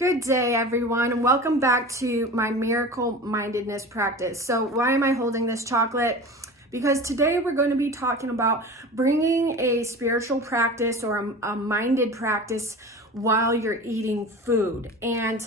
Good day, everyone, and welcome back to my Miracle Mindedness practice. So why am I holding this chocolate? Because today we're going to be talking about bringing a spiritual practice or a minded practice while you're eating food. And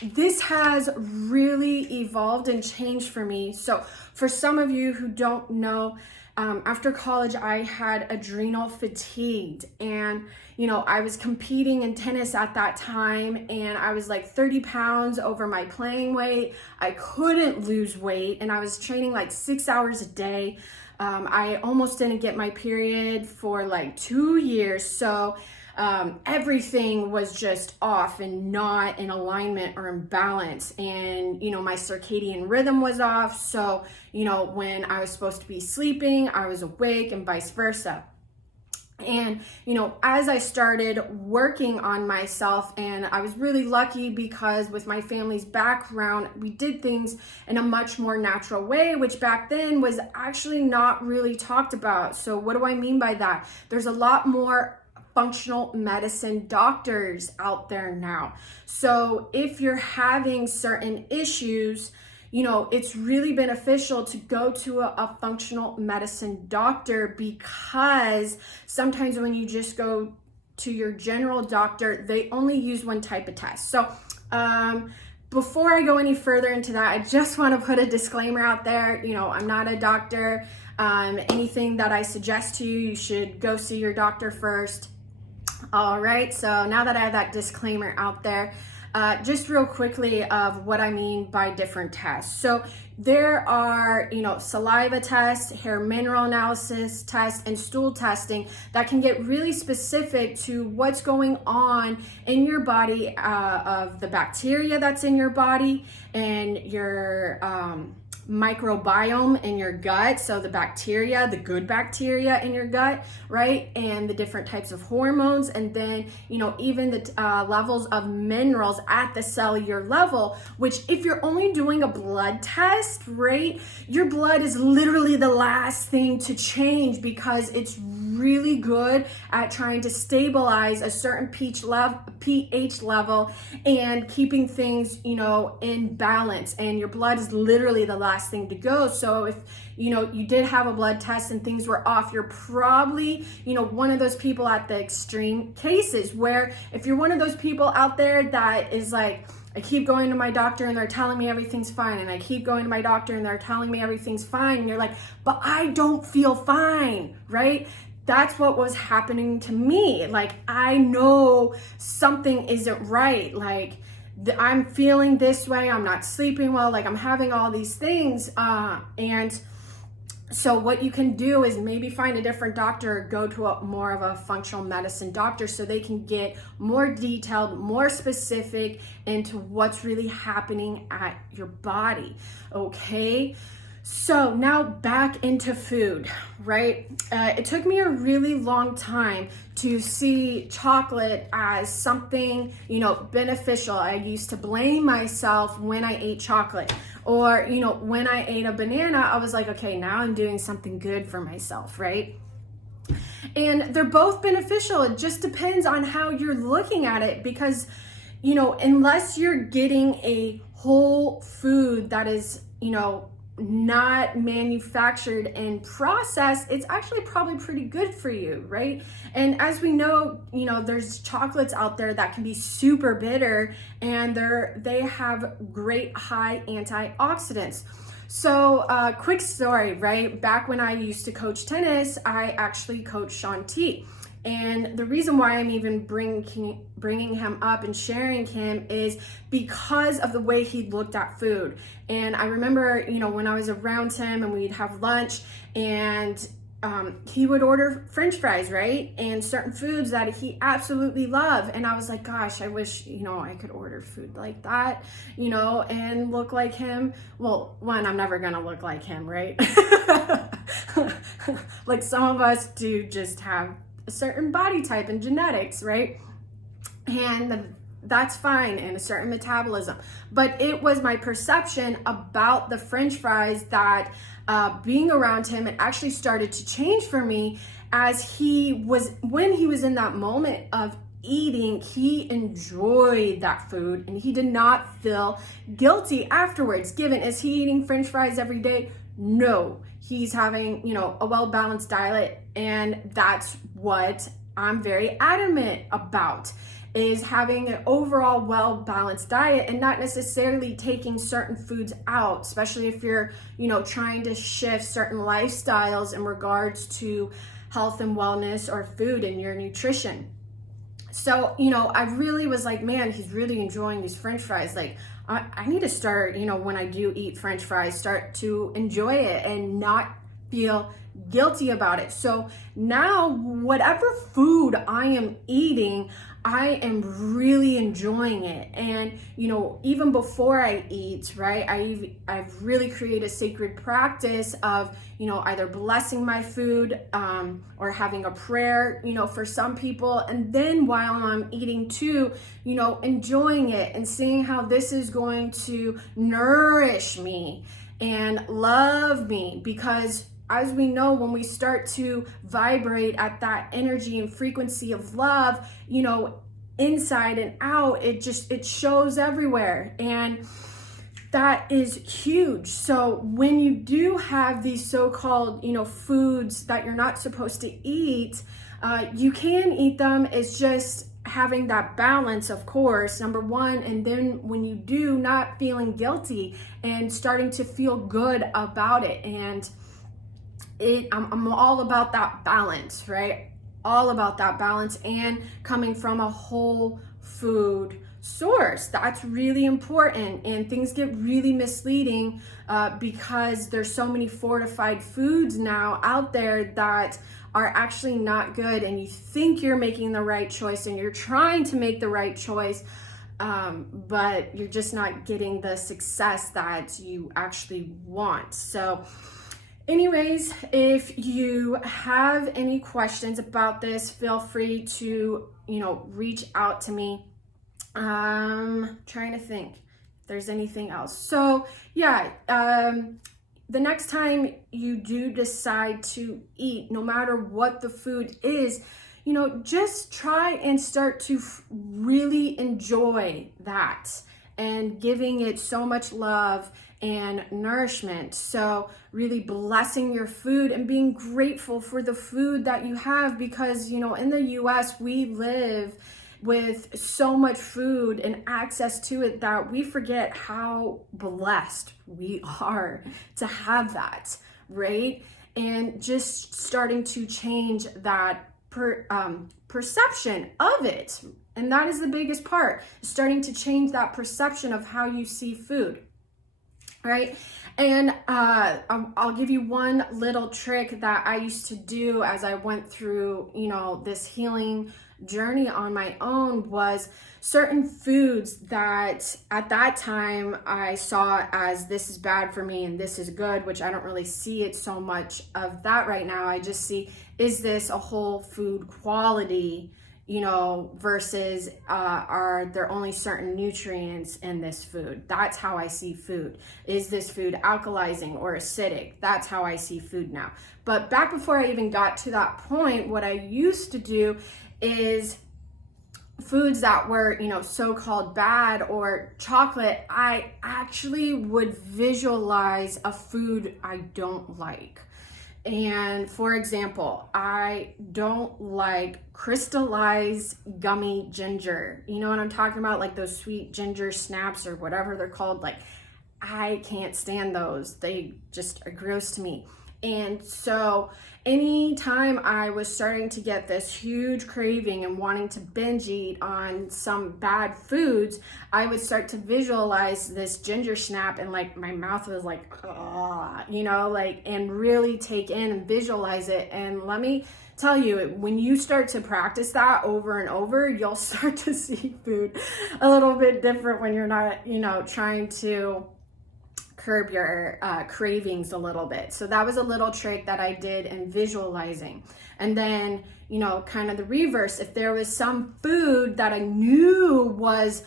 this has really evolved and changed for me. So for some of you who don't know, after college, I had adrenal fatigue, and I was competing in tennis at that time, and I was like 30 pounds over my playing weight. I couldn't lose weight, and I was training like 6 hours a day. I almost didn't get my period for like 2 years. So everything was just off and not in alignment or in balance. And, my circadian rhythm was off. So, when I was supposed to be sleeping, I was awake and vice versa. And, as I started working on myself, and I was really lucky because with my family's background, we did things in a much more natural way, which back then was actually not really talked about. So what do I mean by that? There's a lot more functional medicine doctors out there now. So if you're having certain issues, it's really beneficial to go to a functional medicine doctor, because sometimes when you just go to your general doctor, they only use one type of test. So before I go any further into that, I just want to put a disclaimer out there. I'm not a doctor. Anything that I suggest to you, you should go see your doctor first. All right, so now that I have that disclaimer out there, just real quickly of what I mean by different tests. So there are, saliva tests, hair mineral analysis tests, and stool testing that can get really specific to what's going on in your body, of the bacteria that's in your body and your microbiome in your gut. So the bacteria, the good bacteria in your gut, right? And the different types of hormones. And then, even the levels of minerals at the cellular level, which if you're only doing a blood test, right? Your blood is literally the last thing to change, because it's really good at trying to stabilize a certain pH level and keeping things, in balance. And your blood is literally the last thing to go. So if you did have a blood test and things were off, you're probably one of those people at the extreme cases, where if you're one of those people out there that is like, I keep going to my doctor and they're telling me everything's fine, and I keep going to my doctor and they're telling me everything's fine, and you're like, but I don't feel fine, right? That's what was happening to me. Like, I know something isn't right. Like, I'm feeling this way. I'm not sleeping well. Like, I'm having all these things. And so what you can do is maybe find a different doctor, go to more of a functional medicine doctor, so they can get more detailed, more specific into what's really happening at your body. Okay. So now back into food, right? It took me a really long time to see chocolate as something, beneficial. I used to blame myself when I ate chocolate, or, when I ate a banana, I was like, okay, now I'm doing something good for myself, right? And they're both beneficial. It just depends on how you're looking at it, because, unless you're getting a whole food that is, not manufactured and processed, it's actually probably pretty good for you, right? And as we know, there's chocolates out there that can be super bitter, and they have great high antioxidants. So quick story, right? Back when I used to coach tennis, I actually coached Sean T. And the reason why I'm even bringing him up and sharing him is because of the way he looked at food. And I remember, when I was around him and we'd have lunch, and he would order French fries, right? And certain foods that he absolutely loved. And I was like, gosh, I wish, I could order food like that, and look like him. Well, one, I'm never gonna look like him, right? Like, some of us do just have a certain body type and genetics, right? And that's fine, and a certain metabolism. But it was my perception about the French fries that being around him, it actually started to change for me, as when he was in that moment of eating, he enjoyed that food and he did not feel guilty afterwards. Given, is he eating French fries every day? No, he's having, a well-balanced diet, and that's what I'm very adamant about, is having an overall well-balanced diet and not necessarily taking certain foods out, especially if you're, trying to shift certain lifestyles in regards to health and wellness or food and your nutrition. So, I really was like, man, he's really enjoying these French fries. Like, I need to start, when I do eat French fries, start to enjoy it and not feel guilty about it. So now, whatever food I am eating, I am really enjoying it. And, even before I eat, right, I've really created a sacred practice of, either blessing my food or having a prayer, for some people. And then while I'm eating too, enjoying it and seeing how this is going to nourish me and love me. Because as we know, when we start to vibrate at that energy and frequency of love, inside and out, it shows everywhere. And that is huge. So when you do have these so-called, foods that you're not supposed to eat, you can eat them. It's just having that balance, of course, number one. And then when you do, not feeling guilty and starting to feel good about it. And I'm all about that balance, right? All about that balance and coming from a whole food source. That's really important. And things get really misleading because there's so many fortified foods now out there that are actually not good. And you think you're making the right choice and you're trying to make the right choice, but you're just not getting the success that you actually want. So anyways, if you have any questions about this, feel free to, reach out to me. Trying to think if there's anything else. So yeah, the next time you do decide to eat, no matter what the food is, just try and start to really enjoy that and giving it so much love and nourishment. So really blessing your food and being grateful for the food that you have, because, in the US, we live with so much food and access to it that we forget how blessed we are to have that, right? And just starting to change that perception of it. And that is the biggest part, starting to change that perception of how you see food, right? And I'll give you one little trick that I used to do as I went through, this healing journey on my own, was certain foods that at that time I saw as this is bad for me and this is good, which I don't really see it so much of that right now. I just see, is this a whole food quality, versus are there only certain nutrients in this food? That's how I see food. Is this food alkalizing or acidic? That's how I see food now. But back before I even got to that point, what I used to do is foods that were, so-called bad or chocolate, I actually would visualize a food I don't like. And for example, I don't like crystallized gummy ginger. You know what I'm talking about? Like those sweet ginger snaps or whatever they're called. Like, I can't stand those. They just are gross to me. And so anytime I was starting to get this huge craving and wanting to binge eat on some bad foods, I would start to visualize this ginger snap and like my mouth was like, and really take in and visualize it. And let me tell you, when you start to practice that over and over, you'll start to see food a little bit different when you're not, trying to curb your cravings a little bit. So that was a little trick that I did in visualizing. And then, kind of the reverse, if there was some food that I knew was,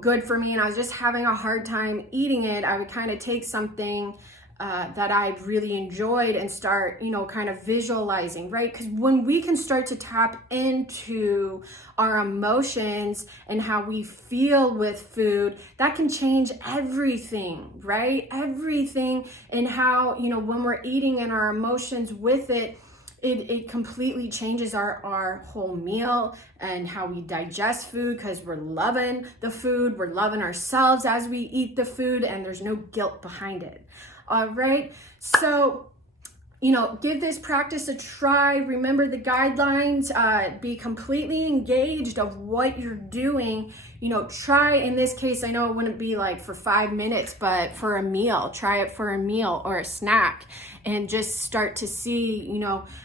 good for me and I was just having a hard time eating it, I would kind of take something that I really enjoyed, and start, kind of visualizing, right? Because when we can start to tap into our emotions and how we feel with food, that can change everything, right? Everything. And how, when we're eating and our emotions with it, it completely changes our whole meal and how we digest food, because we're loving the food, we're loving ourselves as we eat the food, and there's no guilt behind it. All right, so give this practice a try. Remember the guidelines, be completely engaged of what you're doing. Try, in this case, I know it wouldn't be like for 5 minutes, but for a meal, try it for a meal or a snack, and just start to see,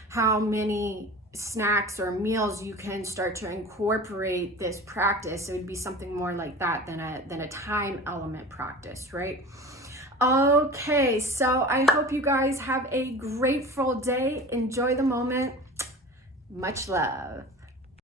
how many snacks or meals you can start to incorporate this practice. It would be something more like that than a time element practice, right? Okay, so I hope you guys have a grateful day. Enjoy the moment. Much love.